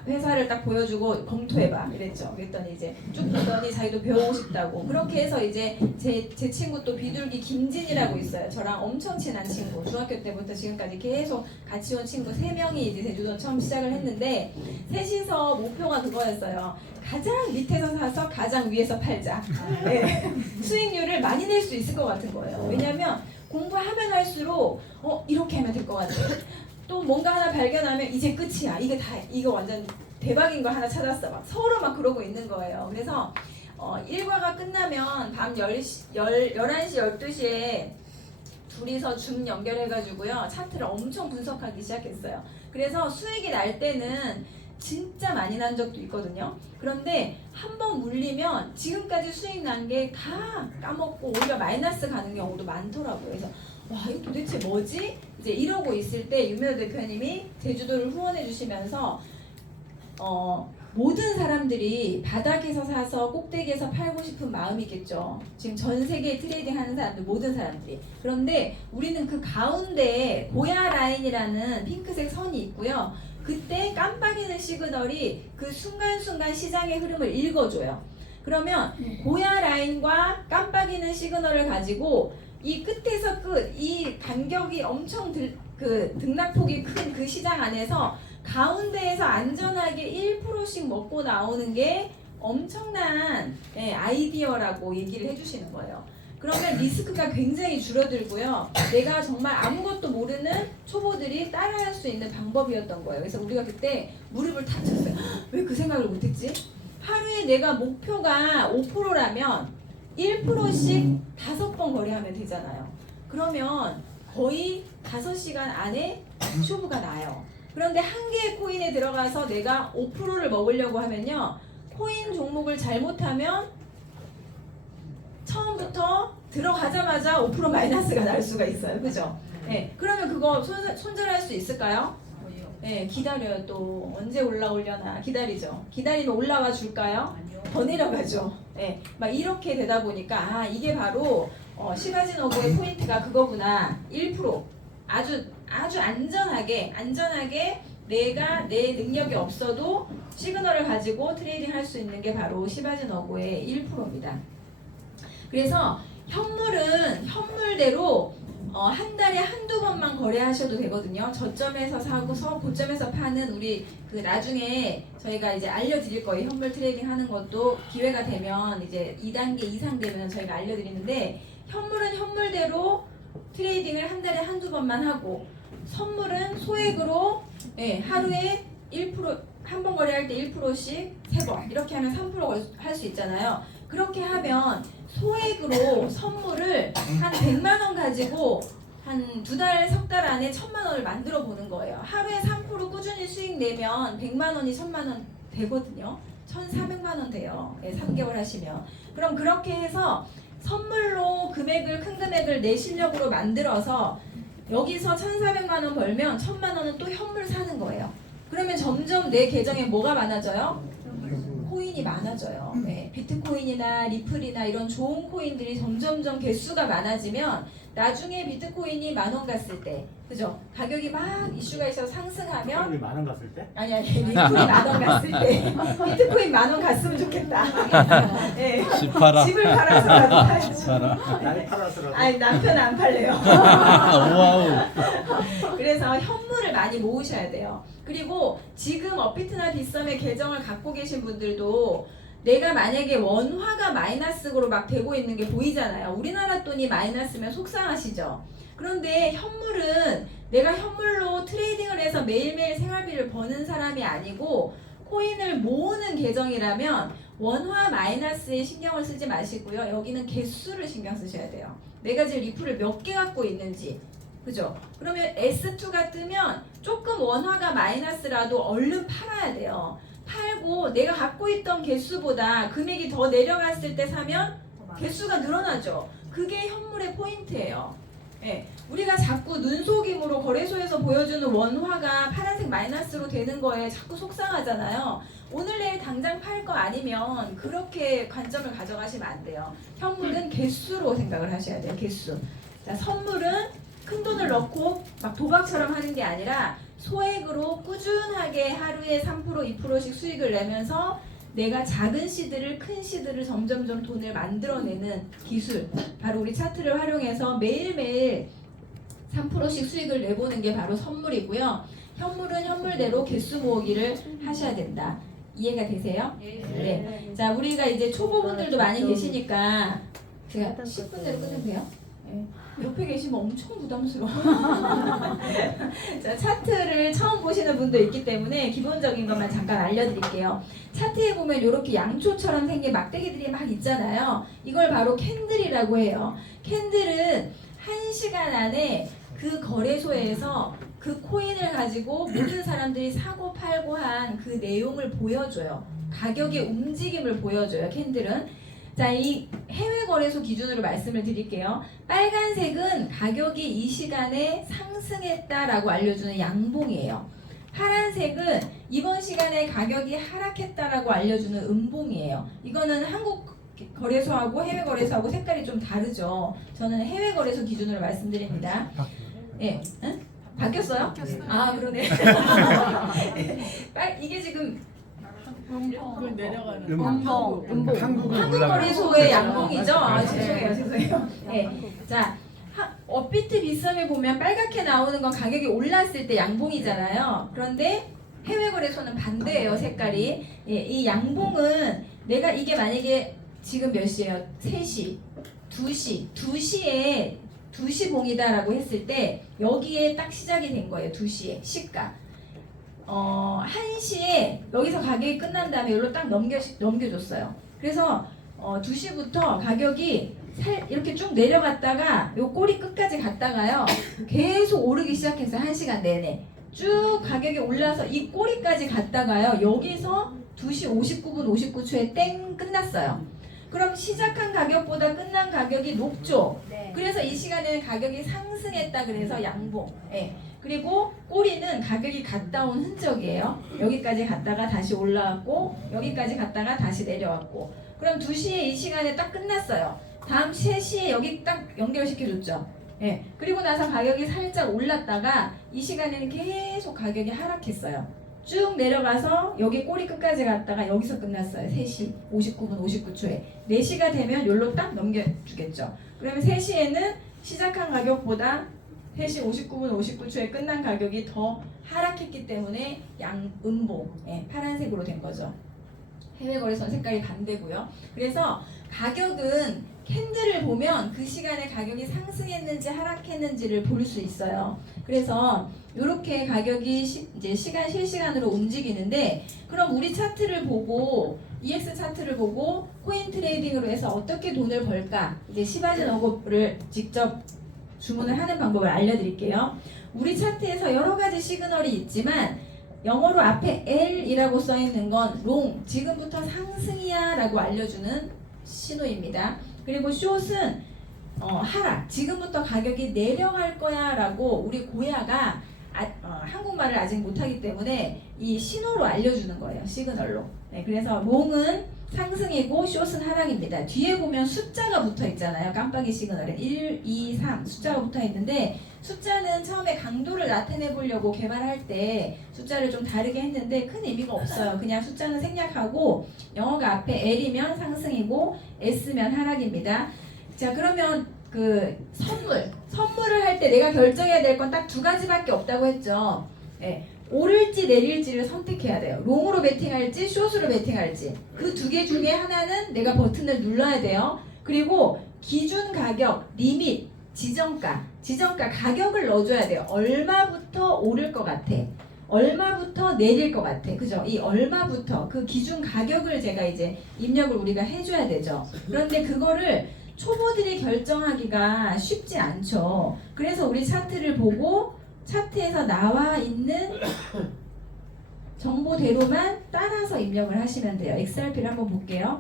회사를 딱 보여주고 검토해봐 이랬죠. 그랬더니 이제 쭉 보더니 자기도 배우고 싶다고. 그렇게 해서 이제 제 친구 또 비둘기 김진이라고 있어요. 저랑 엄청 친한 친구. 중학교 때부터 지금까지 계속 같이 온 친구 3명이 이제 제주도 처음 시작을 했는데, 셋이서 목표가 그거였어요. 가장 밑에서 사서 가장 위에서 팔자. 네. 수익률을 많이 낼 수 있을 것 같은 거예요. 왜냐면 공부하면 할수록 이렇게 하면 될 것 같아. 또 뭔가 하나 발견하면 이제 끝이야. 이거 완전 대박인 거 하나 찾았어. 막 서로 막 그러고 있는 거예요. 그래서 일과가 끝나면 밤 11시, 12시에 둘이서 줌 연결해가지고요. 차트를 엄청 분석하기 시작했어요. 그래서 수익이 날 때는 진짜 많이 난 적도 있거든요. 그런데 한번 물리면 지금까지 수익 난 게 다 까먹고 오히려 마이너스 가는 경우도 많더라고요. 그래서 와, 이거 도대체 뭐지? 이제 이러고 있을 때 유명호 대표님이 제주도를 후원해 주시면서 모든 사람들이 바닥에서 사서 꼭대기에서 팔고 싶은 마음이겠죠. 지금 전 세계 트레이딩 하는 사람들, 모든 사람들이. 그런데 우리는 그 가운데에 고야 라인이라는 핑크색 선이 있고요. 그때 깜빡이는 시그널이 그 순간순간 시장의 흐름을 읽어줘요. 그러면 고야 라인과 깜빡이는 시그널을 가지고 이 끝에서 끝, 이 간격이 엄청 등락폭이 큰 그 시장 안에서 가운데에서 안전하게 1%씩 먹고 나오는 게 엄청난 아이디어라고 얘기를 해주시는 거예요. 그러면 리스크가 굉장히 줄어들고요. 내가 정말 아무것도 모르는 초보들이 따라할 수 있는 방법이었던 거예요. 그래서 우리가 그때 무릎을 탁 쳤어요. 왜 그 생각을 못했지? 하루에 내가 목표가 5%라면 1%씩 5번 거래하면 되잖아요. 그러면 거의 5시간 안에 쇼부가 나요. 그런데 한 개의 코인에 들어가서 내가 5%를 먹으려고 하면요. 코인 종목을 잘못하면 처음부터 들어가자마자 5% 마이너스가 날 수가 있어요. 그죠? 네. 그러면 그거 손절할 수 있을까요? 네, 기다려요. 또 언제 올라오려나 기다리죠. 기다리면 올라와 줄까요? 더 내려가죠. 네, 막 이렇게 되다 보니까 이게 바로 시바진 어고의 포인트가 그거구나. 1% 아주 안전하게 내가 내 능력이 없어도 시그널을 가지고 트레이딩 할 수 있는 게 바로 시바진 어고의 1%입니다. 그래서 현물은 현물대로 한 달에 한두 번만 거래하셔도 되거든요. 저점에서 사고서 고점에서 파는 우리 나중에 저희가 이제 알려드릴 거예요. 현물 트레이딩 하는 것도 기회가 되면 이제 2단계 이상 되면 저희가 알려드리는데, 현물은 현물대로 트레이딩을 한 달에 한두 번만 하고, 선물은 소액으로 하루에 1% 한 번 거래할 때 1%씩 3번 이렇게 하면 3% 할 수 있잖아요. 그렇게 하면 소액으로 선물을 한 100만 원 가지고 한 2달, 3달 안에 1000만 원을 만들어 보는 거예요. 하루에 3% 꾸준히 수익 내면 100만 원이 1000만 원 되거든요. 1400만 원 돼요. 3개월 하시면. 그럼 그렇게 해서 선물로 큰 금액을 내 실력으로 만들어서 여기서 1400만 원 벌면 1000만 원은 또 현물 사는 거예요. 그러면 점점 내 계정에 뭐가 많아져요? 코인이 많아져요. 네, 비트코인이나 리플이나 이런 좋은 코인들이 점점점 개수가 많아지면 나중에 비트코인이 10,000원 갔을 때, 그죠? 가격이 막 이슈가 있어서 상승하면 우리 만원 갔을 때? 아니 리플이 10,000원 갔을 때 비트코인 10,000원 갔으면 좋겠다. 네, 집을 팔아서라도 사야죠. 나이 팔아서라도. 아니 남편 안 팔래요. 와우. 그래서 현물을 많이 모으셔야 돼요. 그리고 지금 업비트나 빗썸의 계정을 갖고 계신 분들도 내가 만약에 원화가 마이너스로 막 되고 있는 게 보이잖아요. 우리나라 돈이 마이너스면 속상하시죠. 그런데 현물은 내가 현물로 트레이딩을 해서 매일매일 생활비를 버는 사람이 아니고 코인을 모으는 계정이라면 원화 마이너스에 신경을 쓰지 마시고요. 여기는 개수를 신경 쓰셔야 돼요. 내가 지금 리플을 몇 개 갖고 있는지. 그죠? 그러면 S2가 뜨면 조금 원화가 마이너스라도 얼른 팔아야 돼요. 팔고 내가 갖고 있던 개수보다 금액이 더 내려갔을 때 사면 개수가 늘어나죠. 그게 현물의 포인트예요. 예, 우리가 자꾸 눈속임으로 거래소에서 보여주는 원화가 파란색 마이너스로 되는 거에 자꾸 속상하잖아요. 오늘 내일 당장 팔 거 아니면 그렇게 관점을 가져가시면 안 돼요. 현물은 개수로 생각을 하셔야 돼요. 개수. 자, 선물은 큰 돈을 넣고 막 도박처럼 하는 게 아니라 소액으로 꾸준하게 하루에 3% 2%씩 수익을 내면서 내가 작은 시드를 큰 시드를 점점점 돈을 만들어내는 기술, 바로 우리 차트를 활용해서 매일매일 3%씩 수익을 내보는 게 바로 선물이고요. 현물은 현물대로 개수 모으기를 하셔야 된다. 이해가 되세요? 네. 자, 우리가 이제 초보분들도 많이 계시니까 제가 10분대로 끊으면 돼요? 네. 옆에 계시면 엄청 부담스러워. 자, 차트를 처음 보시는 분도 있기 때문에 기본적인 것만 잠깐 알려드릴게요. 차트에 보면 이렇게 양초처럼 생긴 막대기들이 막 있잖아요. 이걸 바로 캔들이라고 해요. 캔들은 1시간 안에 그 거래소에서 그 코인을 가지고 모든 사람들이 사고 팔고 한 그 내용을 보여줘요. 가격의 움직임을 보여줘요. 캔들은. 자, 이 해외 거래소 기준으로 말씀을 드릴게요. 빨간색은 가격이 이 시간에 상승했다라고 알려주는 양봉이에요. 파란색은 이번 시간에 가격이 하락했다라고 알려주는 음봉이에요. 이거는 한국 거래소하고 해외 거래소하고 색깔이 좀 다르죠. 저는 해외 거래소 기준으로 말씀드립니다. 예, 응? 바뀌었어요? 아, 그러네. 이게 지금 음봉 내려가는 음봉. 한국 올라가는 거래소의 양봉이죠? 아, 죄송해요. 네. 자, 업비트 빗썸에 보면 빨갛게 나오는 건 가격이 올랐을 때 양봉이잖아요. 그런데 해외 거래소는 반대예요, 색깔이. 예, 이 양봉은 내가 이게 만약에 지금 몇 시예요? 3시, 2시, 2시에 2시 봉이다라고 했을 때 여기에 딱 시작이 된 거예요. 2시에 시가. 1시에 여기서 가격이 끝난 다음에 여기로 딱 넘겨줬어요. 그래서 2시부터 가격이 이렇게 쭉 내려갔다가 요 꼬리 끝까지 갔다가요. 계속 오르기 시작했어요. 1시간 내내. 쭉 가격이 올라서 이 꼬리까지 갔다가요. 여기서 2시 59분 59초에 땡 끝났어요. 그럼 시작한 가격보다 끝난 가격이 높죠. 그래서 이 시간에는 가격이 상승했다 그래서 양봉. 예. 그리고 꼬리는 가격이 갔다 온 흔적이에요. 여기까지 갔다가 다시 올라왔고 여기까지 갔다가 다시 내려왔고. 그럼 2시에 이 시간에 딱 끝났어요. 다음 3시에 여기 딱 연결시켜줬죠. 예. 그리고 나서 가격이 살짝 올랐다가 이 시간에는 계속 가격이 하락했어요. 쭉 내려가서 여기 꼬리 끝까지 갔다가 여기서 끝났어요. 3시 59분 59초에 4시가 되면 여기로 딱 넘겨주겠죠. 그러면 3시에는 시작한 가격보다 3시 59분 59초에 끝난 가격이 더 하락했기 때문에 양음봉, 예, 파란색으로 된 거죠. 해외 거래소는 색깔이 반대고요. 그래서 가격은 캔들을 보면 그 시간에 가격이 상승했는지 하락했는지를 볼 수 있어요. 그래서 이렇게 가격이 이제 실시간으로 움직이는데, 그럼 우리 차트를 보고 EX 차트를 보고 코인 트레이딩으로 해서 어떻게 돈을 벌까? 이제 시바진 어급을 직접 주문을 하는 방법을 알려드릴게요. 우리 차트에서 여러 가지 시그널이 있지만 영어로 앞에 L이라고 써 있는 건 롱, 지금부터 상승이야 라고 알려주는 신호입니다. 그리고 숏은 하락, 지금부터 가격이 내려갈 거야 라고 우리 고야가 한국말을 아직 못하기 때문에 이 신호로 알려주는 거예요. 시그널로. 네, 그래서 롱은 상승이고 숏은 하락입니다. 뒤에 보면 숫자가 붙어 있잖아요. 깜빡이 시그널에 1, 2, 3 숫자가 붙어 있는데, 숫자는 처음에 강도를 나타내 보려고 개발할 때 숫자를 좀 다르게 했는데 큰 의미가 없어요. 그냥 숫자는 생략하고 영어가 앞에 L이면 상승이고 S면 하락입니다. 자, 그러면 그 선물을 할 때 내가 결정해야 될 건 딱 두 가지밖에 없다고 했죠. 네, 오를지 내릴지를 선택해야 돼요. 롱으로 베팅할지 숏으로 베팅할지 그 두 개 중에 하나는 내가 버튼을 눌러야 돼요. 그리고 기준 가격, 리밋, 지정가 가격을 넣어줘야 돼요. 얼마부터 오를 것 같아? 얼마부터 내릴 것 같아? 그죠? 이 얼마부터 그 기준 가격을 제가 이제 입력을 우리가 해줘야 되죠. 그런데 그거를 초보들이 결정하기가 쉽지 않죠. 그래서 우리 차트를 보고 차트에서 나와 있는 정보대로만 따라서 입력을 하시면 돼요. XRP를 한번 볼게요.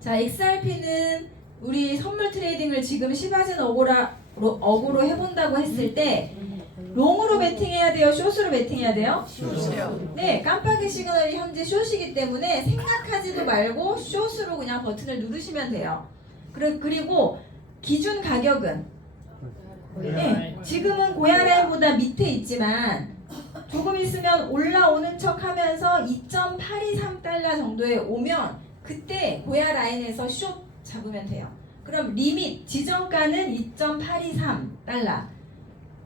자, XRP는 우리 선물 트레이딩을 지금 시바젠 어고로 해본다고 했을 때 롱으로 베팅해야 돼요? 숏으로 베팅해야 돼요? 숏이요. 네, 깜빡이 시그널이 현재 숏이기 때문에 생각하지도 말고 숏으로 그냥 버튼을 누르시면 돼요. 그리고 기준 가격은 네, 지금은 고야라인보다 밑에 있지만 조금 있으면 올라오는 척 하면서 2.823달러 정도에 오면 그때 고야라인에서 숏 잡으면 돼요. 그럼 리밋 지정가는 2.823달러,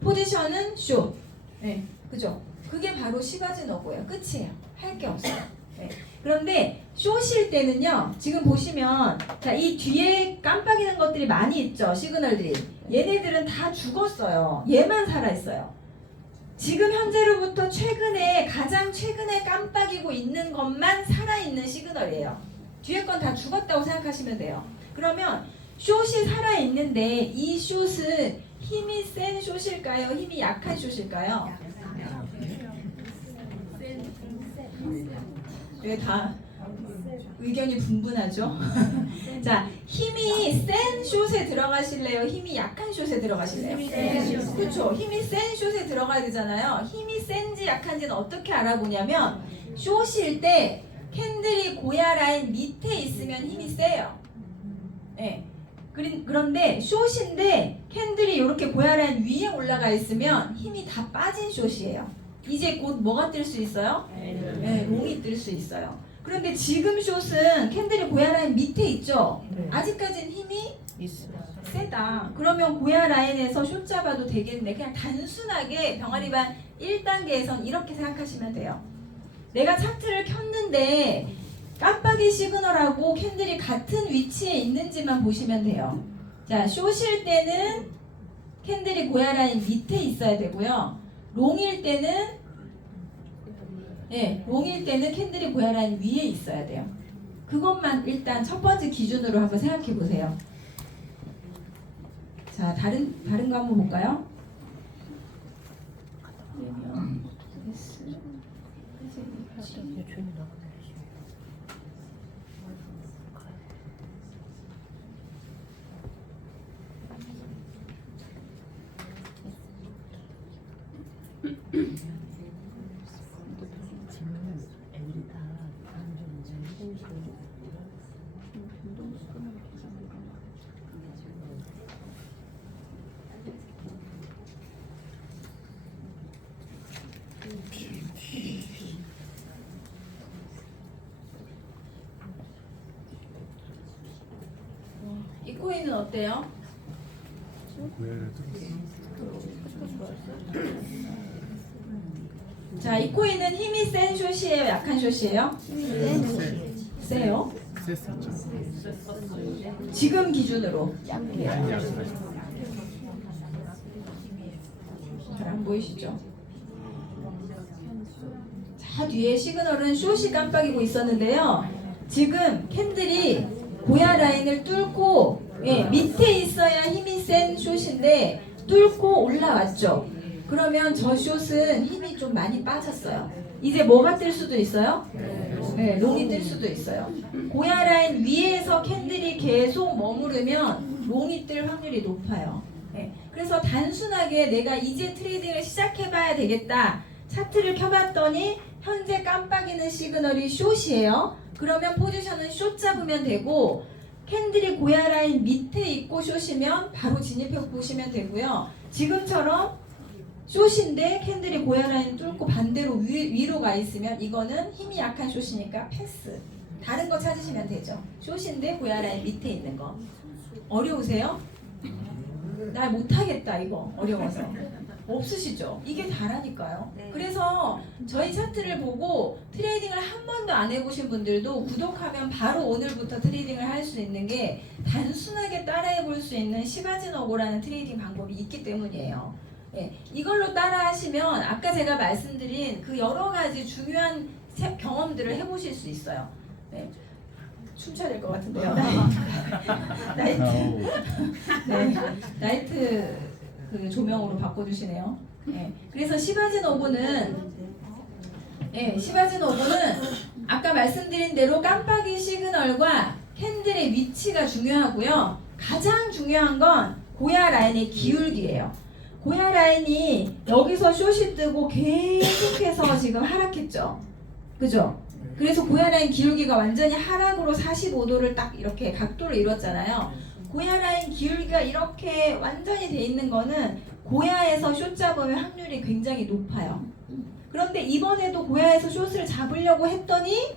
포지션은 숏. 네, 그죠? 그게 바로 시바지 너고예요. 끝이에요. 할 게 없어요. 네. 그런데 숏일 때는요. 지금 보시면 자, 이 뒤에 깜빡이는 것들이 많이 있죠. 시그널들이. 얘네들은 다 죽었어요. 얘만 살아있어요. 지금 현재로부터 가장 최근에 깜빡이고 있는 것만 살아있는 시그널이에요. 뒤에 건 다 죽었다고 생각하시면 돼요. 그러면 숏이 살아있는데 이 숏은 힘이 센 숏일까요? 힘이 약한 숏일까요? 왜 다 의견이 분분하죠? 자, 힘이 센 숏에 들어가실래요? 힘이 약한 숏에 들어가실래요? 그렇죠. 힘이 센 숏에 들어가야 되잖아요. 힘이 센지 약한지는 어떻게 알아보냐면 숏일 때 캔들이 고야 라인 밑에 있으면 힘이 세요. 네. 그런데 숏인데 캔들이 이렇게 고야 라인 위에 올라가 있으면 힘이 다 빠진 숏이에요. 이제 곧 뭐가 뜰 수 있어요? 네, 롱이 뜰 수 있어요. 그런데 지금 숏은 캔들이 고야 라인 밑에 있죠? 아직까지는 힘이 세다. 그러면 고야 라인에서 숏 잡아도 되겠네. 그냥 단순하게 병아리반 1단계에선 이렇게 생각하시면 돼요. 내가 차트를 켰는데 깜빡이 시그널하고 캔들이 같은 위치에 있는지만 보시면 돼요. 자, 숏일 때는 캔들이 고야 라인 밑에 있어야 되고요. 롱일 때는 캔들이 고야 라인 위에 있어야 돼요. 그것만 일단 첫 번째 기준으로 한번 생각해 보세요. 자, 다른 거 한번 볼까요? 이 코인은 어때요? 자, 이 코인은 힘이 센 숏이에요? 약한 숏이에요? 세요? 지금 기준으로 잘 안 보이시죠? 자, 뒤에 시그널은 숏이 깜빡이고 있었는데요. 지금 캔들이 고야 라인을 뚫고 밑에 있어야 힘이 센 숏인데 뚫고 올라왔죠. 그러면 저 숏은 힘이 좀 많이 빠졌어요. 이제 뭐가 뜰 수도 있어요? 네, 롱이 뜰 수도 있어요. 고야 라인 위에서 캔들이 계속 머무르면 롱이 뜰 확률이 높아요. 네, 그래서 단순하게 내가 이제 트레이딩을 시작해봐야 되겠다. 차트를 켜봤더니 현재 깜빡이는 시그널이 숏이에요. 그러면 포지션은 숏 잡으면 되고 캔들이 고야 라인 밑에 있고 숏이면 바로 진입해 보시면 되고요. 지금처럼 숏인데 캔들이 고야 라인 뚫고 반대로 위로 가 있으면 이거는 힘이 약한 숏이니까 패스. 다른 거 찾으시면 되죠. 숏인데 고야 라인 밑에 있는 거. 어려우세요? 나 못하겠다 이거 어려워서. 없으시죠? 이게 다라니까요. 네. 그래서 저희 차트를 보고 트레이딩을 한 번도 안 해보신 분들도 구독하면 바로 오늘부터 트레이딩을 할 수 있는 게 단순하게 따라해 볼 수 있는 시바지노고라는 트레이딩 방법이 있기 때문이에요. 예, 이걸로 따라 하시면 아까 제가 말씀드린 그 여러 가지 중요한 경험들을 해보실 수 있어요. 네. 춤춰야 될 것 같은데요. 나이트. 네, 나이트 그 조명으로 바꿔주시네요. 네, 그래서 시바지노고는 아까 말씀드린 대로 깜빡이 시그널과 캔들의 위치가 중요하고요. 가장 중요한 건 고야 라인의 기울기예요. 고야 라인이 여기서 숏이 뜨고 계속해서 지금 하락했죠. 그죠? 그래서 고야 라인 기울기가 완전히 하락으로 45도를 딱 이렇게 각도를 이뤘잖아요. 고야 라인 기울기가 이렇게 완전히 돼 있는 거는 고야에서 숏 잡으면 확률이 굉장히 높아요. 그런데 이번에도 고야에서 숏을 잡으려고 했더니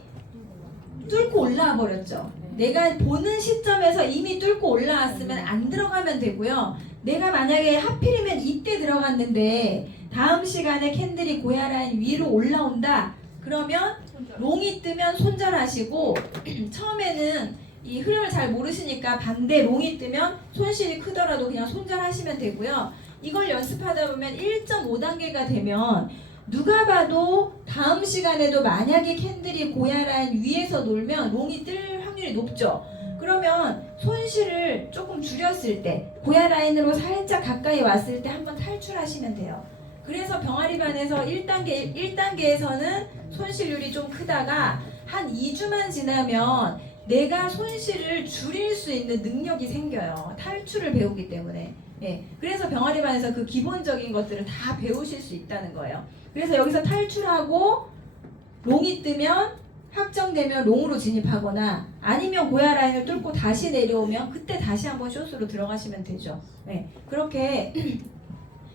뚫고 올라와 버렸죠. 내가 보는 시점에서 이미 뚫고 올라왔으면 안 들어가면 되고요. 내가 만약에 하필이면 이때 들어갔는데 다음 시간에 캔들이 고야 라인 위로 올라온다. 그러면 롱이 뜨면 손절하시고 처음에는 이 흐름을 잘 모르시니까 반대 롱이 뜨면 손실이 크더라도 그냥 손절하시면 되고요. 이걸 연습하다 보면 1.5단계가 되면 누가 봐도 다음 시간에도 만약에 캔들이 고야 라인 위에서 놀면 롱이 뜰 확률이 높죠. 그러면 손실을 조금 줄였을 때 고야 라인으로 살짝 가까이 왔을 때 한번 탈출하시면 돼요. 그래서 병아리반에서 1단계에서는 손실률이 좀 크다가 한 2주만 지나면 내가 손실을 줄일 수 있는 능력이 생겨요. 탈출을 배우기 때문에. 예, 그래서 병아리반에서 그 기본적인 것들을 다 배우실 수 있다는 거예요. 그래서 여기서 탈출하고 롱이 뜨면 확정되면 롱으로 진입하거나 아니면 고야 라인을 뚫고 다시 내려오면 그때 다시 한번 숏으로 들어가시면 되죠. 예, 그렇게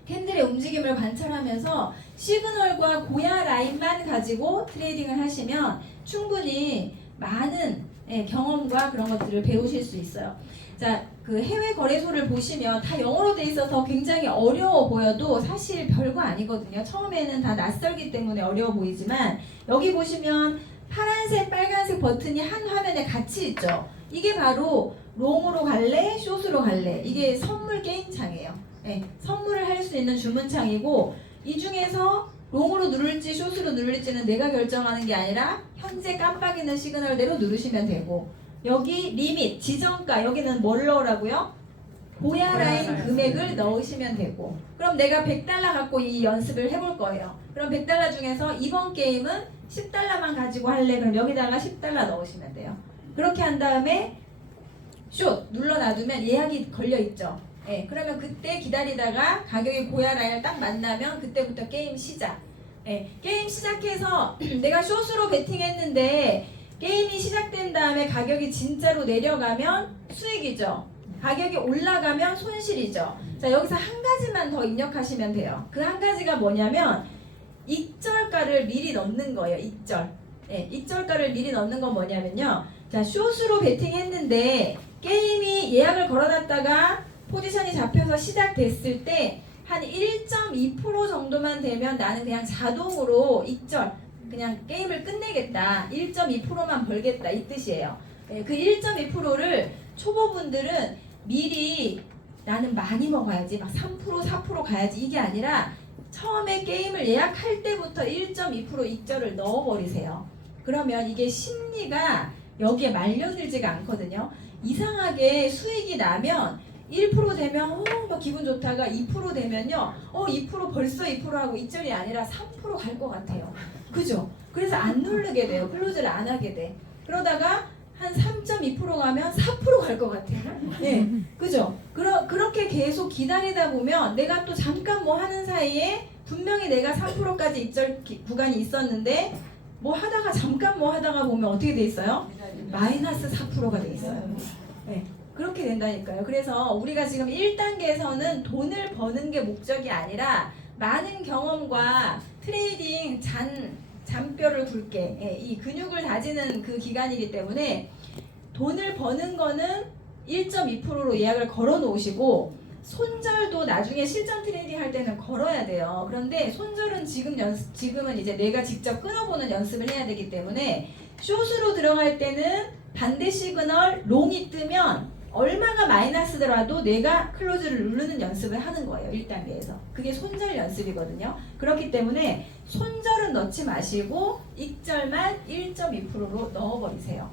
캔들의 움직임을 관찰하면서 시그널과 고야 라인만 가지고 트레이딩을 하시면 충분히 많은 경험과 그런 것들을 배우실 수 있어요. 자, 그 해외 거래소를 보시면 다 영어로 돼 있어서 굉장히 어려워 보여도 사실 별거 아니거든요. 처음에는 다 낯설기 때문에 어려워 보이지만 여기 보시면 파란색, 빨간색 버튼이 한 화면에 같이 있죠. 이게 바로 롱으로 갈래, 숏으로 갈래. 이게 선물 게임창이에요. 네, 선물을 할 수 있는 주문창이고 이 중에서 롱으로 누를지 숏으로 누를지는 내가 결정하는 게 아니라 현재 깜빡이는 시그널대로 누르시면 되고 여기 리밋, 지정가 여기는 뭘 넣으라고요? 고야 라인 금액을 넣으시면 되고 그럼 내가 100달러 갖고 이 연습을 해볼 거예요. 그럼 100달러 중에서 이번 게임은 10달러만 가지고 할래? 그럼 여기다가 10달러 넣으시면 돼요. 그렇게 한 다음에 숏 눌러놔두면 예약이 걸려있죠. 예, 그러면 그때 기다리다가 가격이 고야 라인을 딱 만나면 그때부터 게임 시작. 예, 게임 시작해서 내가 숏으로 베팅했는데 게임이 시작된 다음에 가격이 진짜로 내려가면 수익이죠. 가격이 올라가면 손실이죠. 자, 여기서 한 가지만 더 입력하시면 돼요. 그 한 가지가 뭐냐면 익절가를 미리 넣는 거예요. 익절. 예, 익절가를 미리 넣는 건 뭐냐면요. 자, 숏으로 베팅했는데 게임이 예약을 걸어놨다가 포지션이 잡혀서 시작됐을 때 한 1.2% 정도만 되면 나는 그냥 자동으로 익절 그냥 게임을 끝내겠다. 1.2%만 벌겠다. 이 뜻이에요. 예, 그 1.2%를 초보분들은 미리 나는 많이 먹어야지 막 3% 4% 가야지 이게 아니라 처음에 게임을 예약할 때부터 1.2% 익절을 넣어버리세요. 그러면 이게 심리가 여기에 말려들지가 않거든요. 이상하게 수익이 나면 1% 되면 막 기분 좋다가 2% 되면요 2% 벌써 2% 하고 익절이 아니라 3% 갈 것 같아요. 그죠? 그래서 안 누르게 돼요. 클로즈를 안 하게 돼. 그러다가 한 3.2% 가면 4% 갈 것 같아요. 예, 그죠? 그렇게 계속 기다리다 보면 내가 또 잠깐 뭐 하는 사이에 분명히 내가 3%까지 익절 구간이 있었는데 뭐 하다가 잠깐 뭐 하다가 보면 어떻게 돼 있어요? 마이너스 4%가 돼 있어요. 예, 그렇게 된다니까요. 그래서 우리가 지금 1단계에서는 돈을 버는 게 목적이 아니라 많은 경험과 트레이딩 잔뼈를 굵게 이 근육을 다지는 그 기간이기 때문에 돈을 버는 거는 1.2%로 예약을 걸어 놓으시고 손절도 나중에 실전 트레이딩 할 때는 걸어야 돼요. 그런데 손절은 지금은 이제 내가 직접 끊어보는 연습을 해야 되기 때문에 숏으로 들어갈 때는 반대 시그널 롱이 뜨면 얼마가 마이너스더라도 내가 클로즈를 누르는 연습을 하는 거예요. 1단계에서. 그게 손절 연습이거든요. 그렇기 때문에 손절은 넣지 마시고 익절만 1.2%로 넣어버리세요.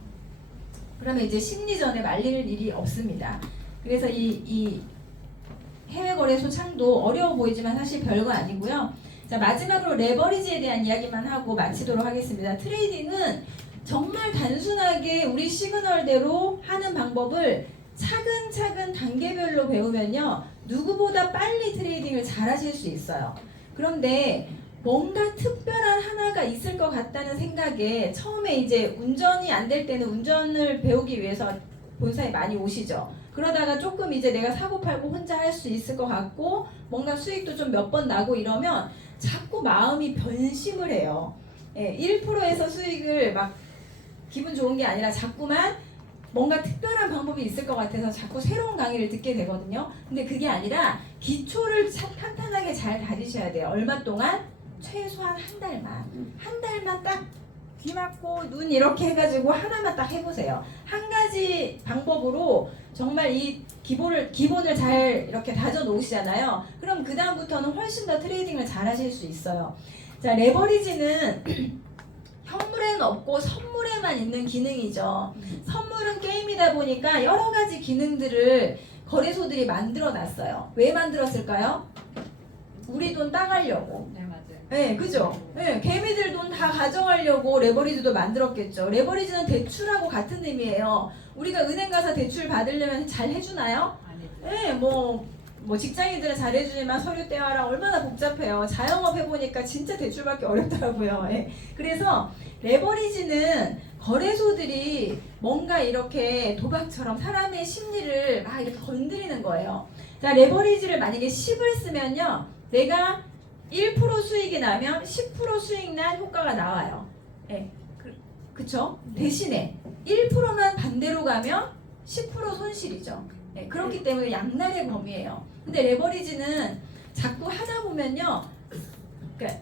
그러면 이제 심리전에 말릴 일이 없습니다. 그래서 이 해외 거래소 창도 어려워 보이지만 사실 별거 아니고요. 자, 마지막으로 레버리지에 대한 이야기만 하고 마치도록 하겠습니다. 트레이딩은 정말 단순하게 우리 시그널대로 하는 방법을 차근차근 단계별로 배우면요, 누구보다 빨리 트레이딩을 잘 하실 수 있어요. 그런데 뭔가 특별한 하나가 있을 것 같다는 생각에 처음에 이제 운전이 안 될 때는 운전을 배우기 위해서 본사에 많이 오시죠. 그러다가 조금 이제 내가 사고팔고 혼자 할 수 있을 것 같고 뭔가 수익도 좀 몇 번 나고 이러면 자꾸 마음이 변심을 해요. 1%에서 수익을 막 기분 좋은 게 아니라 자꾸만 뭔가 특별한 방법이 있을 것 같아서 자꾸 새로운 강의를 듣게 되거든요. 근데 그게 아니라 기초를 탄탄하게 잘 다지셔야 돼요. 얼마 동안? 최소한 한 달만 딱 귀 막고 눈 이렇게 해가지고 하나만 딱 해보세요. 한 가지 방법으로 정말 이 기본을 잘 이렇게 다져 놓으시잖아요. 그럼 그 다음부터는 훨씬 더 트레이딩을 잘 하실 수 있어요. 자, 레버리지는 현물에는 없고 선물에만 있는 기능이죠. 선물은 게임이다 보니까 여러 가지 기능들을 거래소들이 만들어 놨어요. 왜 만들었을까요? 우리 돈 따가려고. 네, 맞아요. 네, 그죠? 네, 개미들 돈 다 가져가려고 레버리지도 만들었겠죠. 레버리지는 대출하고 같은 의미예요. 우리가 은행 가서 대출 받으려면 잘 해주나요? 아니죠. 네, 뭐 직장인들은 잘 해주지만 서류 떼와라 얼마나 복잡해요. 자영업 해보니까 진짜 대출받기 어렵더라고요. 네. 그래서 레버리지는 거래소들이 뭔가 이렇게 도박처럼 사람의 심리를 막 이렇게 건드리는 거예요. 자, 레버리지를 만약에 10을 쓰면요, 내가 1% 수익이 나면 10% 수익 난 효과가 나와요. 네. 그쵸? 대신에 1%만 반대로 가면 10% 손실이죠. 네. 그렇기 때문에 양날의 검이에요. 근데 레버리지는 자꾸 하다 보면요, 그러니까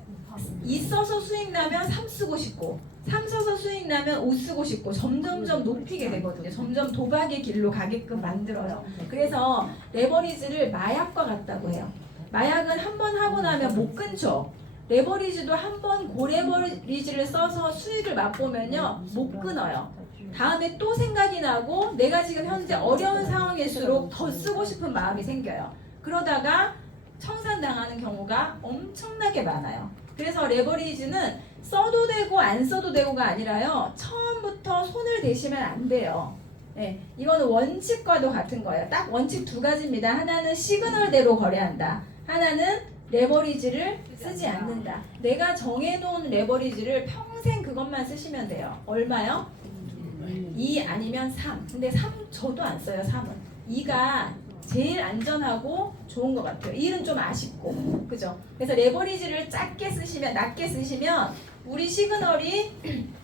2 써서 수익 나면 3 쓰고 싶고 3 써서 수익 나면 5 쓰고 싶고 점점점 높이게 되거든요. 점점 도박의 길로 가게끔 만들어요. 그래서 레버리지를 마약과 같다고 해요. 마약은 한 번 하고 나면 못 끊죠. 레버리지도 한 번 고레버리지를 써서 수익을 맛보면요, 못 끊어요. 다음에 또 생각이 나고 내가 지금 현재 어려운 상황일수록 더 쓰고 싶은 마음이 생겨요. 그러다가 청산당하는 경우가 엄청나게 많아요. 그래서 레버리지는 써도 되고 안 써도 되고가 아니라요, 처음부터 손을 대시면 안 돼요. 네, 이거는 원칙과도 같은 거예요. 딱 원칙 두 가지입니다. 하나는 시그널대로 거래한다. 하나는 레버리지를 쓰지 않는다. 내가 정해놓은 레버리지를 평생 그것만 쓰시면 돼요. 얼마요? 2 아니면 3. 근데 3 저도 안 써요. 3은 2가 제일 안전하고 좋은 것 같아요. 1은 좀 아쉽고, 그죠? 그래서 레버리지를 낮게 쓰시면 우리 시그널이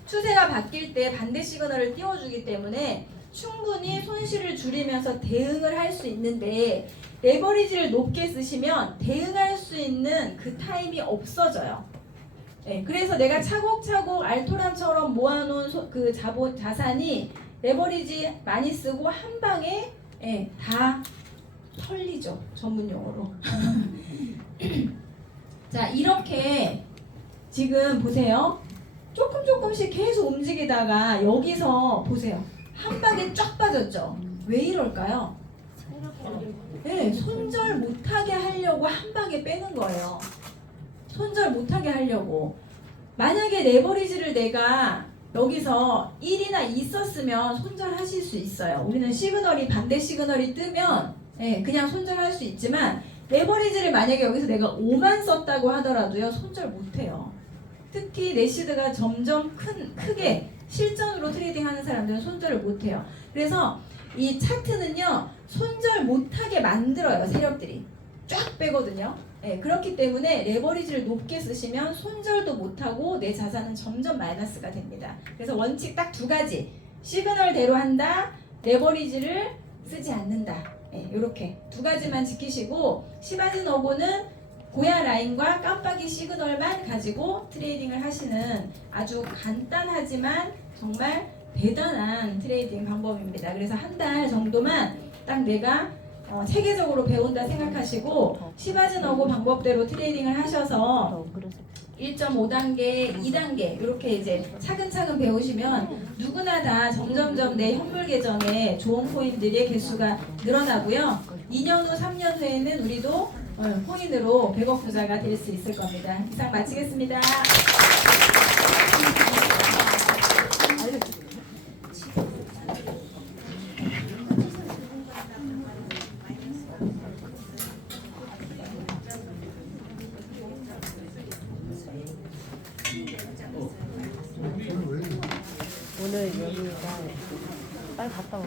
추세가 바뀔 때 반대 시그널을 띄워주기 때문에 충분히 손실을 줄이면서 대응을 할 수 있는데, 레버리지를 높게 쓰시면 대응할 수 있는 그 타임이 없어져요. 네, 그래서 내가 차곡차곡 알토란처럼 모아놓은 그 자산이 레버리지 많이 쓰고 한 방에 다 털리죠. 전문용어로. 자, 이렇게 지금 보세요. 조금씩 계속 움직이다가 여기서 보세요. 한 방에 쫙 빠졌죠. 왜 이럴까요? 네, 손절 못하게 하려고 한 방에 빼는 거예요. 손절 못하게 하려고. 만약에 레버리지를 내가 여기서 1이나 2 썼으면 손절하실 수 있어요. 우리는 시그널이 반대 시그널이 뜨면 그냥 손절할 수 있지만, 레버리지를 만약에 여기서 내가 5만 썼다고 하더라도요, 손절 못해요. 특히 레시드가 점점 크게 실전으로 트레이딩하는 사람들은 손절을 못해요. 그래서 이 차트는요, 손절 못하게 만들어요. 세력들이 쫙 빼거든요. 그렇기 때문에 레버리지를 높게 쓰시면 손절도 못하고 내 자산은 점점 마이너스가 됩니다. 그래서 원칙 딱 두 가지. 시그널대로 한다, 레버리지를 쓰지 않는다. 이렇게 두 가지만 지키시고 시바지 너고는 고야 라인과 깜빡이 시그널만 가지고 트레이딩을 하시는 아주 간단하지만 정말 대단한 트레이딩 방법입니다. 그래서 한 달 정도만 딱 내가 체계적으로 배운다 생각하시고 시바지 너고 방법대로 트레이딩을 하셔서 1.5단계, 2단계 이렇게 이제 차근차근 배우시면 누구나 다 점점점 내 현물 계정에 좋은 코인들의 개수가 늘어나고요. 2년 후, 3년 후에는 우리도 코인으로 100억 부자가 될 수 있을 겁니다. 이상 마치겠습니다. 오늘 여기가 빨리 갔다 와.